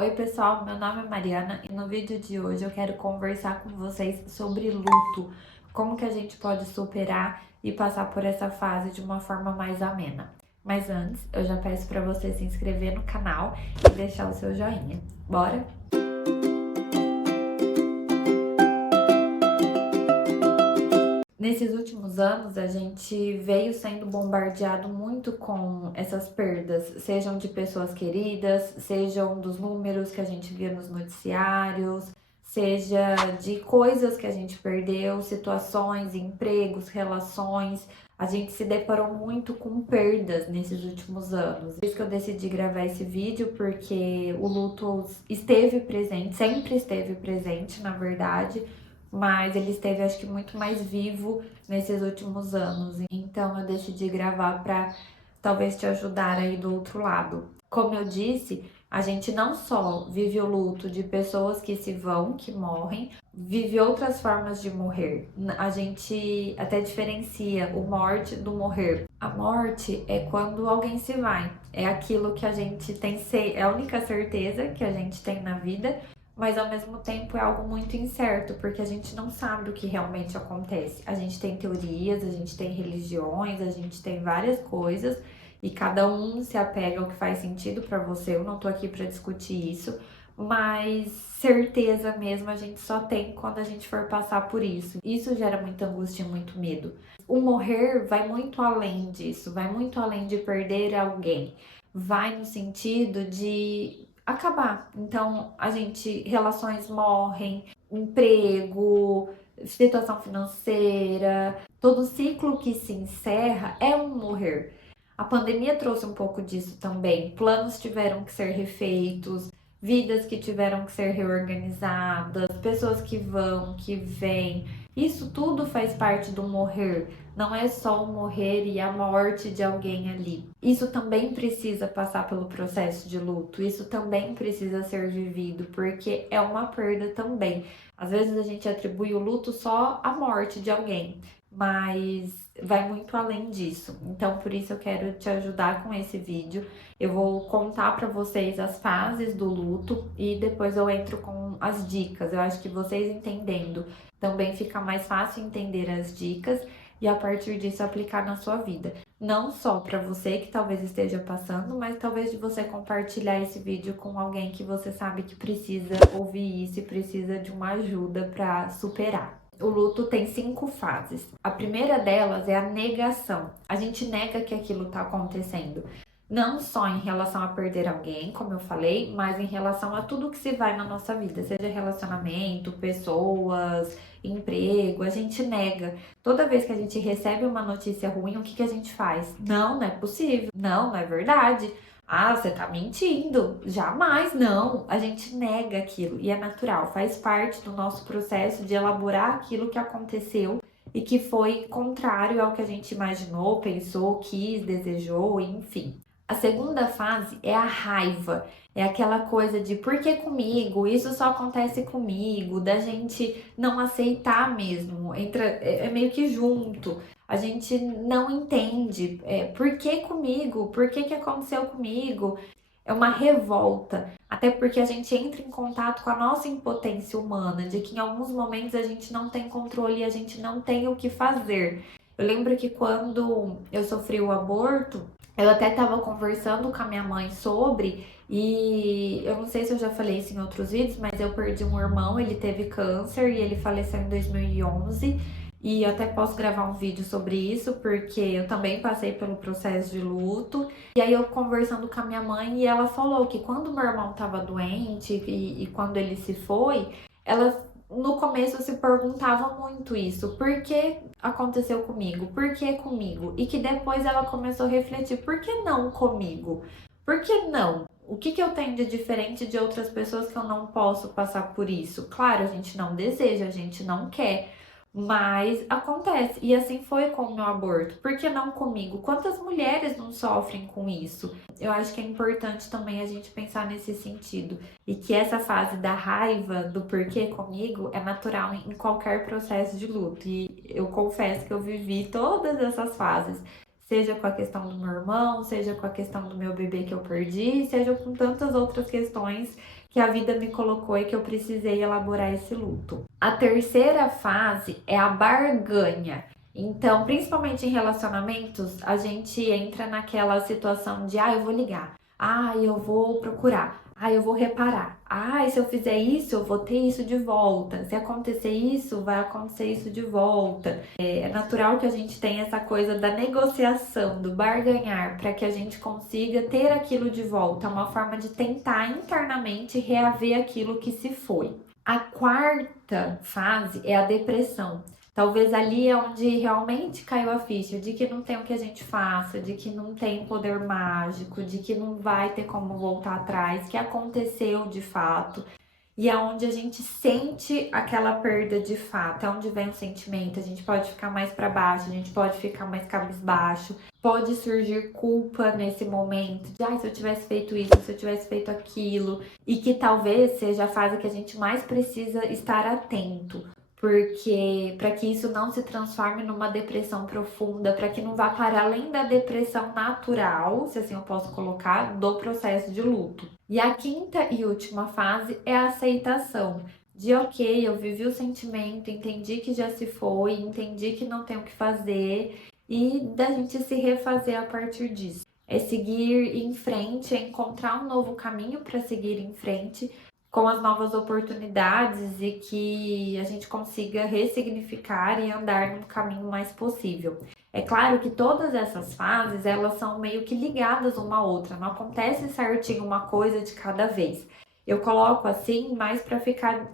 Oi pessoal, meu nome é Mariana e no vídeo de hoje eu quero conversar com vocês sobre luto, como que a gente pode superar e passar por essa fase de uma forma mais amena. Mas antes, eu já peço para você se inscrever no canal e deixar o seu joinha. Bora? Nesses últimos anos, a gente veio sendo bombardeado muito com essas perdas, sejam de pessoas queridas, sejam dos números que a gente via nos noticiários, seja de coisas que a gente perdeu, situações, empregos, relações. A gente se deparou muito com perdas nesses últimos anos. Por isso que eu decidi gravar esse vídeo, porque o luto esteve presente, sempre esteve presente, na verdade, mas ele esteve, acho que, muito mais vivo nesses últimos anos. Então eu decidi gravar para talvez te ajudar aí do outro lado. Como eu disse, a gente não só vive o luto de pessoas que se vão, que morrem, vive outras formas de morrer. A gente até diferencia o morte do morrer. A morte é quando alguém se vai. É aquilo que a gente tem, é a única certeza que a gente tem na vida, mas ao mesmo tempo é algo muito incerto, porque a gente não sabe o que realmente acontece. A gente tem teorias, a gente tem religiões, a gente tem várias coisas e cada um se apega ao que faz sentido para você. Eu não tô aqui para discutir isso, mas certeza mesmo a gente só tem quando a gente for passar por isso. Isso gera muita angústia e muito medo. O morrer vai muito além disso, vai muito além de perder alguém. Vai no sentido de acabar. Então, relações morrem, emprego, situação financeira, todo ciclo que se encerra é um morrer. A pandemia trouxe um pouco disso também. Planos tiveram que ser refeitos, vidas que tiveram que ser reorganizadas, pessoas que vão, que vêm. Isso tudo faz parte do morrer. Não é só o morrer e a morte de alguém ali. Isso também precisa passar pelo processo de luto. Isso também precisa ser vivido, porque é uma perda também. Às vezes a gente atribui o luto só à morte de alguém, mas vai muito além disso. Então, por isso eu quero te ajudar com esse vídeo. Eu vou contar para vocês as fases do luto e depois eu entro com as dicas. Eu acho que vocês entendendo também fica mais fácil entender as dicas e a partir disso aplicar na sua vida. Não só para você que talvez esteja passando, mas talvez de você compartilhar esse vídeo com alguém que você sabe que precisa ouvir isso e precisa de uma ajuda para superar. O luto tem 5 fases. A primeira delas é a negação. A gente nega que aquilo está acontecendo. Não só em relação a perder alguém, como eu falei, mas em relação a tudo que se vai na nossa vida, seja relacionamento, pessoas, emprego, a gente nega. Toda vez que a gente recebe uma notícia ruim, o que que a gente faz? Não, não é possível. Não, não é verdade. Ah, você tá mentindo. Jamais, não. A gente nega aquilo e é natural, faz parte do nosso processo de elaborar aquilo que aconteceu e que foi contrário ao que a gente imaginou, pensou, quis, desejou, enfim. A segunda fase é a raiva. É aquela coisa de por que comigo? Isso só acontece comigo, da gente não aceitar mesmo, é meio que junto. A gente não entende por que comigo? Por que aconteceu comigo? É uma revolta, até porque a gente entra em contato com a nossa impotência humana, de que em alguns momentos a gente não tem controle e a gente não tem o que fazer. Eu lembro que quando eu sofri o aborto, eu até estava conversando com a minha mãe sobre, e eu não sei se eu já falei isso em outros vídeos, mas eu perdi um irmão, ele teve câncer e ele faleceu em 2011. E eu até posso gravar um vídeo sobre isso, porque eu também passei pelo processo de luto. E aí eu conversando com a minha mãe, e ela falou que quando meu irmão estava doente e quando ele se foi, ela no começo se perguntava muito isso, por que aconteceu comigo? Por que comigo? E que depois ela começou a refletir, por que não comigo? Por que não? O que que eu tenho de diferente de outras pessoas que eu não posso passar por isso? Claro, a gente não deseja, a gente não quer, mas acontece. E assim foi com o meu aborto. Por que não comigo? Quantas mulheres não sofrem com isso? Eu acho que é importante também a gente pensar nesse sentido. E que essa fase da raiva, do porquê comigo, é natural em qualquer processo de luto. E eu confesso que eu vivi todas essas fases. Seja com a questão do meu irmão, seja com a questão do meu bebê que eu perdi, seja com tantas outras questões que a vida me colocou e que eu precisei elaborar esse luto. A terceira fase é a barganha. Então, principalmente em relacionamentos, a gente entra naquela situação de, eu vou ligar, eu vou procurar, eu vou reparar, e se eu fizer isso, eu vou ter isso de volta, se acontecer isso, vai acontecer isso de volta. É natural que a gente tenha essa coisa da negociação, do barganhar, para que a gente consiga ter aquilo de volta, é uma forma de tentar internamente reaver aquilo que se foi. A quarta fase é a depressão. Talvez ali é onde realmente caiu a ficha de que não tem o que a gente faça, de que não tem poder mágico, de que não vai ter como voltar atrás, que aconteceu de fato. E é onde a gente sente aquela perda de fato, é onde vem o sentimento. A gente pode ficar mais para baixo, a gente pode ficar mais cabisbaixo, pode surgir culpa nesse momento de se eu tivesse feito isso, se eu tivesse feito aquilo, e que talvez seja a fase que a gente mais precisa estar atento. Porque para que isso não se transforme numa depressão profunda, para que não vá para além da depressão natural, se assim eu posso colocar, do processo de luto. E a quinta e última fase é a aceitação. De ok, eu vivi o sentimento, entendi que já se foi, entendi que não tenho o que fazer e da gente se refazer a partir disso. É seguir em frente, é encontrar um novo caminho para seguir em frente, com as novas oportunidades e que a gente consiga ressignificar e andar num caminho mais possível. É claro que todas essas fases, elas são meio que ligadas uma à outra, não acontece certinho uma coisa de cada vez. Eu coloco assim mais para ficar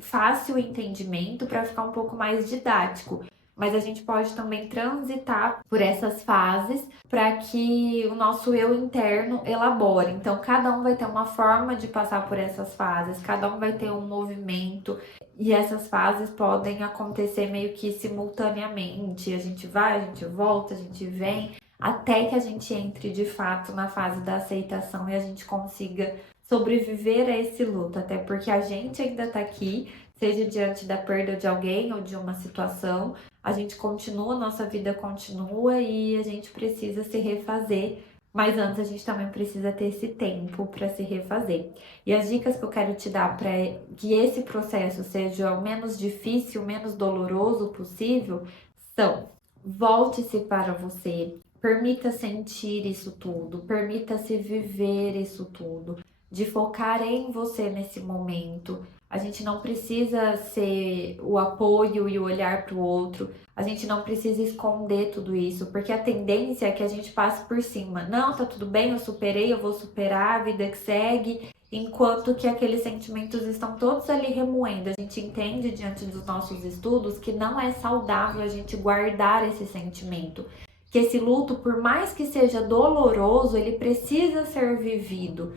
fácil o entendimento, para ficar um pouco mais didático. Mas a gente pode também transitar por essas fases para que o nosso eu interno elabore. Então, cada um vai ter uma forma de passar por essas fases, cada um vai ter um movimento, e essas fases podem acontecer meio que simultaneamente. A gente vai, a gente volta, a gente vem, até que a gente entre de fato na fase da aceitação e a gente consiga sobreviver a esse luto, até porque a gente ainda tá aqui, seja diante da perda de alguém ou de uma situação, a gente continua, nossa vida continua e a gente precisa se refazer, mas antes a gente também precisa ter esse tempo para se refazer. E as dicas que eu quero te dar para que esse processo seja o menos difícil, o menos doloroso possível, são: volte-se para você, permita sentir isso tudo, permita-se viver isso tudo, de focar em você nesse momento. A gente não precisa ser o apoio e o olhar para o outro. A gente não precisa esconder tudo isso, porque a tendência é que a gente passe por cima. Não, tá tudo bem, eu superei, eu vou superar, a vida que segue. Enquanto que aqueles sentimentos estão todos ali remoendo. A gente entende diante dos nossos estudos que não é saudável a gente guardar esse sentimento. Que esse luto, por mais que seja doloroso, ele precisa ser vivido.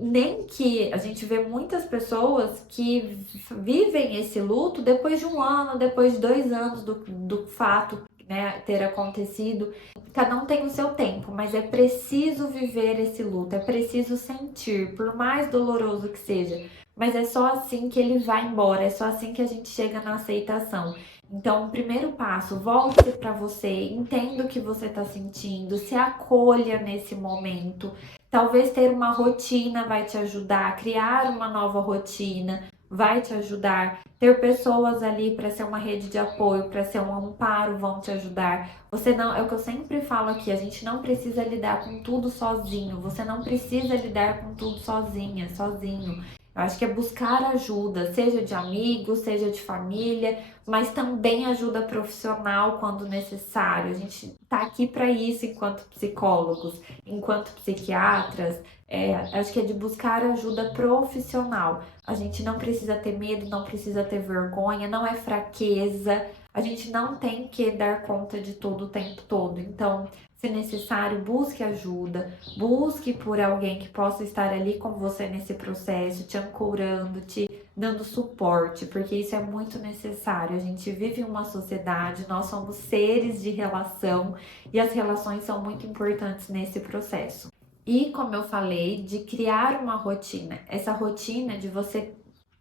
Nem que a gente vê muitas pessoas que vivem esse luto depois de 1 ano, depois de 2 anos do fato, né, ter acontecido. Cada um tem o seu tempo, mas é preciso viver esse luto, é preciso sentir, por mais doloroso que seja. Mas é só assim que ele vai embora, é só assim que a gente chega na aceitação. Então, o primeiro passo, volte para você, entenda o que você está sentindo, se acolha nesse momento. Talvez ter uma rotina vai te ajudar, criar uma nova rotina vai te ajudar, ter pessoas ali para ser uma rede de apoio, para ser um amparo vão te ajudar. Você não, é o que eu sempre falo aqui, a gente não precisa lidar com tudo sozinho, você não precisa lidar com tudo sozinha, sozinho. Eu acho que é buscar ajuda, seja de amigos, seja de família, mas também ajuda profissional quando necessário. A gente tá aqui para isso enquanto psicólogos, enquanto psiquiatras. Acho que é de buscar ajuda profissional. A gente não precisa ter medo, não precisa ter vergonha, não é fraqueza. A gente não tem que dar conta de tudo o tempo todo. Então, se necessário, busque ajuda, busque por alguém que possa estar ali com você nesse processo, te ancorando, te dando suporte, porque isso é muito necessário. A gente vive em uma sociedade, nós somos seres de relação e as relações são muito importantes nesse processo. E como eu falei, de criar uma rotina, essa rotina de você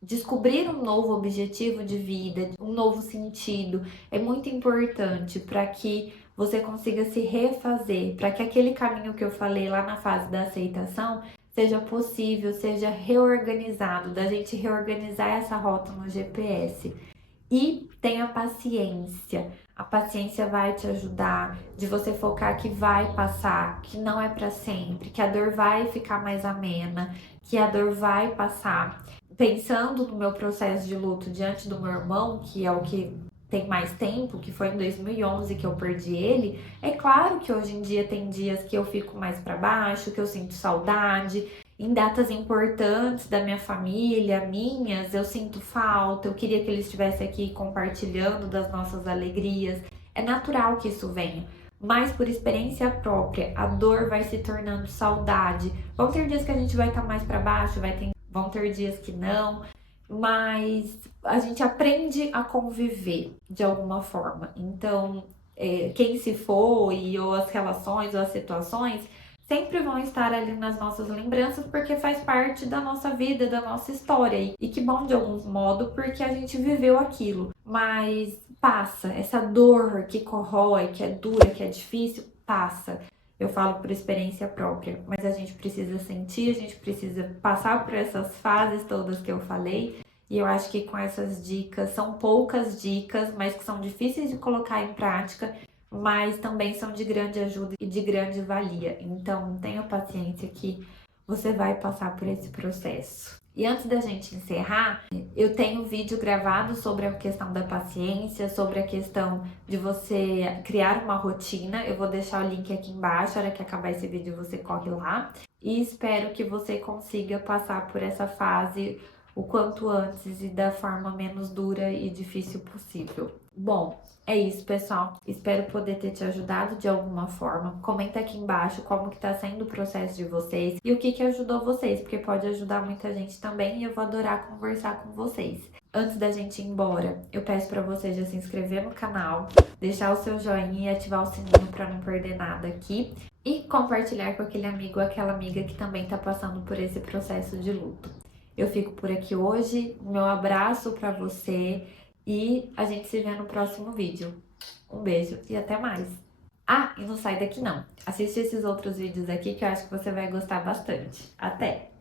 descobrir um novo objetivo de vida, um novo sentido, é muito importante para que você consiga se refazer, para que aquele caminho que eu falei lá na fase da aceitação seja possível, seja reorganizado, da gente reorganizar essa rota no GPS. E tenha paciência. A paciência vai te ajudar de você focar que vai passar, que não é para sempre, que a dor vai ficar mais amena, que a dor vai passar. Pensando no meu processo de luto diante do meu irmão, que é o que tem mais tempo, que foi em 2011 que eu perdi ele, é claro que hoje em dia tem dias que eu fico mais para baixo, que eu sinto saudade, em datas importantes da minha família, minhas, eu sinto falta, eu queria que ele estivesse aqui compartilhando das nossas alegrias. É natural que isso venha, mas por experiência própria, a dor vai se tornando saudade. Vão ter dias que a gente vai estar mais para baixo, vão ter dias que não, mas a gente aprende a conviver de alguma forma. Então, quem se foi, ou as relações, ou as situações, sempre vão estar ali nas nossas lembranças, porque faz parte da nossa vida, da nossa história. E que bom de algum modo, porque a gente viveu aquilo. Mas passa, essa dor que corrói, que é dura, que é difícil, passa. Eu falo por experiência própria, mas a gente precisa sentir, a gente precisa passar por essas fases todas que eu falei. E eu acho que com essas dicas, são poucas dicas, mas que são difíceis de colocar em prática, mas também são de grande ajuda e de grande valia. Então, tenha paciência que você vai passar por esse processo. E antes da gente encerrar, eu tenho um vídeo gravado sobre a questão da paciência, sobre a questão de você criar uma rotina. Eu vou deixar o link aqui embaixo, a hora que acabar esse vídeo você corre lá. E espero que você consiga passar por essa fase o quanto antes e da forma menos dura e difícil possível. Bom, é isso, pessoal. Espero poder ter te ajudado de alguma forma. Comenta aqui embaixo como que tá sendo o processo de vocês e o que ajudou vocês, porque pode ajudar muita gente também e eu vou adorar conversar com vocês. Antes da gente ir embora, eu peço para você já se inscrever no canal, deixar o seu joinha e ativar o sininho para não perder nada aqui e compartilhar com aquele amigo ou aquela amiga que também tá passando por esse processo de luto. Eu fico por aqui hoje, meu abraço para você e a gente se vê no próximo vídeo. Um beijo e até mais! Ah, e não sai daqui não. Assiste esses outros vídeos aqui que eu acho que você vai gostar bastante. Até!